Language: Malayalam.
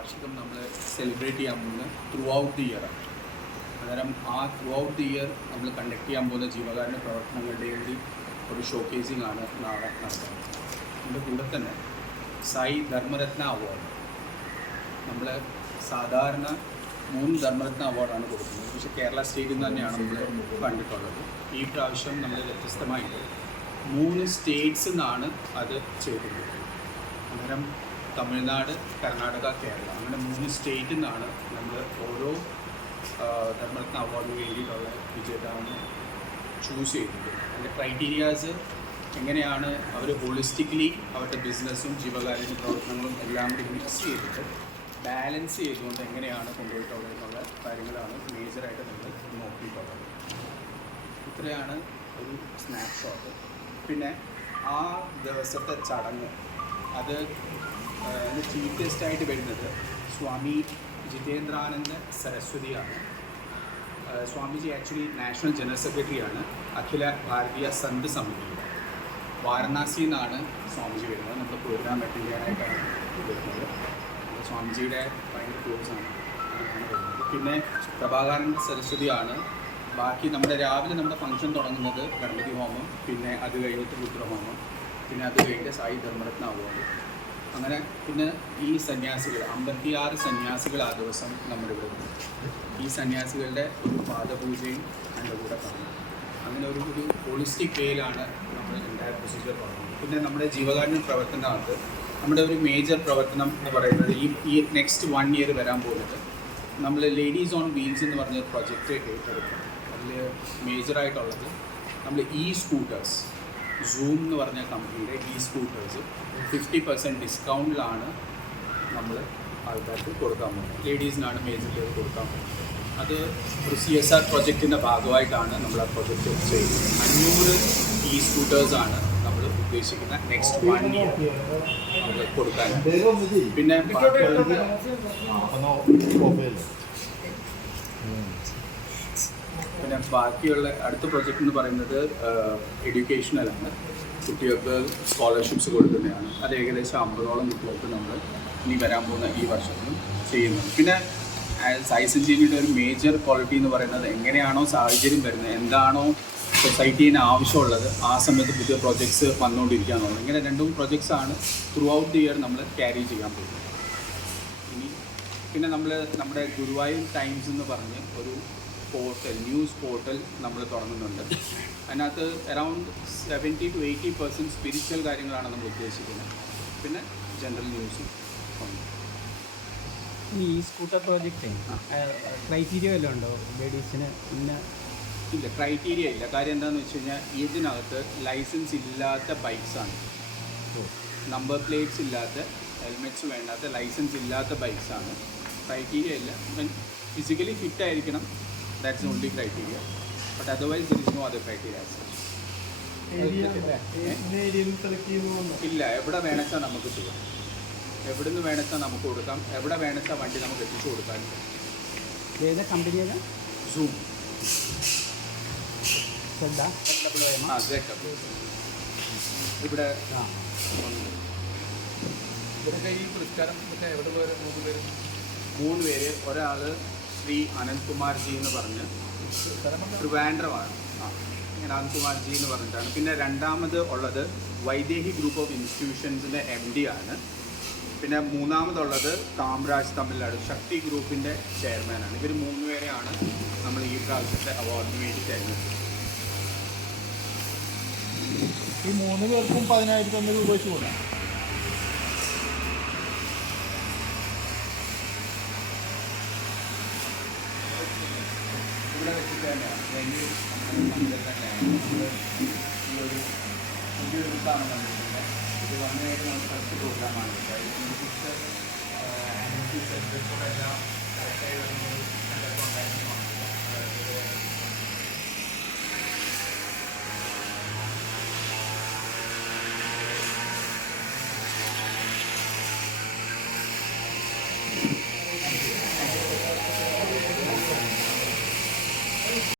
വാർഷികം നമ്മൾ സെലിബ്രേറ്റ് ചെയ്യാൻ പോകുന്നത് ത്രൂ ഔട്ട് ദി ഇയറാണ്. അന്നേരം ആ ത്രൂ ഔട്ട് ദി ഇയർ നമ്മൾ കണ്ടക്ട് ചെയ്യാൻ പോകുന്ന ജീവകാരുണ്യ പ്രവർത്തനങ്ങളുടെ ഒരു ഷോക്കേസിംഗ് ആണ് നാളെ നടത്തുന്നത്. അതിൻ്റെ കൂടെ തന്നെ സായി ധർമ്മരത്ന അവാർഡ്, നമ്മൾ സാധാരണ 3 ധർമ്മരത്ന അവാർഡാണ് കൊടുക്കുന്നത്. പക്ഷേ കേരള സ്റ്റേറ്റിൽ നിന്ന് തന്നെയാണ് നമ്മൾ കണ്ടിട്ടുള്ളത്. ഈ പ്രാവശ്യം നമ്മൾ വ്യത്യസ്തമായിട്ട് 3 സ്റ്റേറ്റ്സിൽ നിന്നാണ് അത് ചെയ്തിട്ടുള്ളത്. അന്നേരം തമിഴ്നാട്, കർണാടക, കേരള, അങ്ങനെ 3 സ്റ്റേറ്റിൽ നിന്നാണ് നമ്മൾ ഓരോ ധർമ്മരത്ന അവാർഡിന് വേണ്ടിയിട്ടുള്ള വിജേതാവിനെ ചൂസ് ചെയ്തിട്ടുള്ളത്. അതിൻ്റെ ക്രൈറ്റീരിയാസ് എങ്ങനെയാണ് അവർ ഹോളിസ്റ്റിക്കലി അവരുടെ ബിസിനസ്സും ജീവകാരുണ്യ പ്രവർത്തനങ്ങളും എല്ലാം കൂടി മിക്സ് ചെയ്തിട്ട് ബാലൻസ് ചെയ്തുകൊണ്ട് എങ്ങനെയാണ് കൊണ്ടുപോയിട്ടുള്ളത് എന്നുള്ള കാര്യങ്ങളാണ് മേജറായിട്ട് നമ്മൾ നോക്കിയിട്ടുള്ളത്. ഇത്രയാണ് ഒരു സ്നാപ്ഷോട്ട്. പിന്നെ ആ ദിവസത്തെ ചടങ്ങ് അത് ചീഫ് ഗസ്റ്റായിട്ട് വരുന്നത് സ്വാമി ജിതേന്ദ്രാനന്ദ സരസ്വതിയാണ്. സ്വാമിജി ആക്ച്വലി നാഷണൽ ജനറൽ സെക്രട്ടറിയാണ് അഖില ഭാരതീയ സന്ത് സമിതിയുടെ. വാരണാസിയിൽ നിന്നാണ് സ്വാമിജി വരുന്നത്. നമ്മുടെ പ്രോഗ്രാം അറ്റൻഡ് ചെയ്യാനായിട്ടാണ് വരുന്നത്. സ്വാമിജിയുടെ ഭയങ്കര ക്ലോസാണ് വരുന്നത്. പിന്നെ പ്രഭാകാനന്ദ സരസ്വതിയാണ്. ബാക്കി നമ്മുടെ രാവിലെ നമ്മുടെ ഫംഗ്ഷൻ തുടങ്ങുന്നത് ഗണപതി ഹോമം, പിന്നെ അത് കഴിഞ്ഞിട്ട് രുദ്രഹോമം, പിന്നെ അത് കഴിഞ്ഞിട്ട് സായി ധർമ്മരത്ന അവാർഡ്. അങ്ങനെ പിന്നെ ഈ സന്യാസികൾ 56 സന്യാസികൾ ആ ദിവസം നമ്മുടെ ഇവിടെ ഉണ്ട്. ഈ സന്യാസികളുടെ ഒരു പാദപൂജയും അതിൻ്റെ കൂടെ കാണും. അങ്ങനെ ഒരു ഹോളിസ്റ്റിക് വേയിലാണ് നമ്മൾ എൻ്റയർ പ്രൊസീജിയർ തുടങ്ങുന്നത്. പിന്നെ നമ്മുടെ ജീവകാരുണ്യ പ്രവർത്തനത്തിനകത്ത് നമ്മുടെ ഒരു മേജർ പ്രവർത്തനം എന്ന് പറയുന്നത് ഈ നെക്സ്റ്റ് 1 ഇയർ വരാൻ പോകുന്നത് നമ്മൾ ലേഡീസ് ഓൺ വീൽസ് എന്ന് പറഞ്ഞ പ്രൊജക്റ്റ് ഏറ്റെടുക്കും. അതിൽ മേജറായിട്ടുള്ളത് നമ്മൾ സ്കൂട്ടേഴ്സ്, സൂം എന്ന് പറഞ്ഞ കമ്പനിയുടെ സ്കൂട്ടേഴ്സ് 50% ഡിസ്കൗണ്ടിലാണ് നമ്മൾ ആൾക്കാർക്ക് കൊടുക്കാൻ പോകുന്നത്. ലേഡീസിനാണ് മേജറിൽ കൊടുക്കാൻ പോകുന്നത്. അത് ഒരു CSR പ്രൊജക്റ്റിൻ്റെ ഭാഗമായിട്ടാണ് നമ്മൾ ആ പ്രൊജക്റ്റ് ചെയ്യുന്നത്. 500 സ്കൂട്ടേഴ്സാണ് നമ്മൾ ഉദ്ദേശിക്കുന്ന നെക്സ്റ്റ് 1 ഇയർ നമ്മൾ കൊടുക്കാൻ. പിന്നെ ബാക്കിയുള്ള അടുത്ത പ്രൊജക്റ്റ് എന്ന് പറയുന്നത് എഡ്യൂക്കേഷണലാണ്. കുട്ടികൾക്ക് സ്കോളർഷിപ്സ് കൊടുക്കുന്നതാണ്. അത് ഏകദേശം 50ഓളം കുട്ടികൾക്ക് നമ്മൾ ഇനി വരാൻ പോകുന്ന ഈ വർഷത്തിലും ചെയ്യുന്നുണ്ട്. പിന്നെ സായി സഞ്ജീവിയുടെ ഒരു മേജർ ക്വാളിറ്റി എന്ന് പറയുന്നത് എങ്ങനെയാണോ സാഹചര്യം വരുന്നത്, എന്താണോ സൊസൈറ്റീന് ആവശ്യമുള്ളത്, ആ സമയത്ത് പുതിയ പ്രോജക്ട്സ് വന്നുകൊണ്ടിരിക്കുക എന്നുള്ളത്. ഇങ്ങനെ 2 പ്രോജക്ട്സാണ് ത്രൂ ഔട്ട് ദി ഇയർ നമ്മൾ ക്യാരി ചെയ്യാൻ പോകുന്നത്. ഇനി പിന്നെ നമ്മുടെ ഗുരുവായൂർ ടൈംസ് എന്ന് പറഞ്ഞ് ഒരു ന്യൂസ് പോർട്ടൽ നമ്മൾ തുടങ്ങുന്നുണ്ട്. അതിനകത്ത് അറൗണ്ട് 70 to 80% സ്പിരിച്വൽ കാര്യങ്ങളാണ് നമ്മൾ ഉദ്ദേശിക്കുന്നത്. പിന്നെ ജനറൽ ന്യൂസും ഉണ്ട്. ഈ സ്കൂട്ടർ പ്രോജക്റ്റ് ക്രൈറ്റീരിയ വല്ലതും ഉണ്ടോ ലേഡീസിന്? ഇല്ല, ക്രൈറ്റീരിയ ഇല്ല. കാര്യം എന്താണെന്ന് വെച്ച് കഴിഞ്ഞാൽ ഇതിനകത്ത് ലൈസൻസ് ഇല്ലാത്ത ബൈക്സാണ്, നമ്പർ പ്ലേറ്റ്സ് ഇല്ലാത്ത, ഹെൽമെറ്റ്സ് വേണ്ടാത്ത, ലൈസൻസ് ഇല്ലാത്ത ബൈക്സാണ്. ക്രൈറ്റീരിയ ഇല്ല. ഫിസിക്കലി ഫിറ്റ് ആയിരിക്കണം. That's the only criteria. But otherwise there is no other criteria as such. ഇല്ല, എവിടെ വേണമെച്ചാൽ നമുക്ക് ചെയ്യാം. എവിടെ നിന്ന് വേണമെച്ചാൽ നമുക്ക് കൊടുക്കാം. എവിടെ വേണമെച്ചാൽ വണ്ടി നമുക്ക് എത്തിച്ചു കൊടുക്കാൻ. ഏതാ കമ്പനിയാണ്? സൂം. ഇവിടെ ഇവിടെയൊക്കെ ഈ പുരസ്കാരം എവിടെ പോയ 3 പേര്. ഒരാൾ ശ്രീ അനന്ത്കുമാർജി എന്ന് പറഞ്ഞ് ട്രിവാൻഡ്രമാണ്. ഇങ്ങനെ അനന്ത്കുമാർജി എന്ന് പറഞ്ഞിട്ടാണ്. പിന്നെ രണ്ടാമത് ഉള്ളത് വൈദേഹി ഗ്രൂപ്പ് ഓഫ് ഇൻസ്റ്റിറ്റ്യൂഷൻസിൻ്റെ MD ആണ്. പിന്നെ മൂന്നാമതുള്ളത് കാമരാജ് തമിഴ്നാട് ശക്തി ഗ്രൂപ്പിൻ്റെ ചെയർമാനാണ്. ഇവർ 3 പേരെയാണ് നമ്മൾ ഈ പ്രാവശ്യത്തെ അവാർഡിന് വേണ്ടി തിരഞ്ഞെടുത്തത്. ഈ 3 പേർക്കും 10,000 രൂപ വെച്ച് കൊടുക്കാം. ഇവിടെ വെച്ചിട്ട് തന്നെയാണ് വെന്യൂ തന്നെയാണ് ഈ ഒരു പുതിയൊരു സ്ഥാനം കണ്ടിട്ടുണ്ട്. ഇത് വന്നതായിട്ട് നമ്മൾ ഫസ്റ്റ് പ്രോഗ്രാമാണ്. എല്ലാം കറക്റ്റായി വരുന്നത്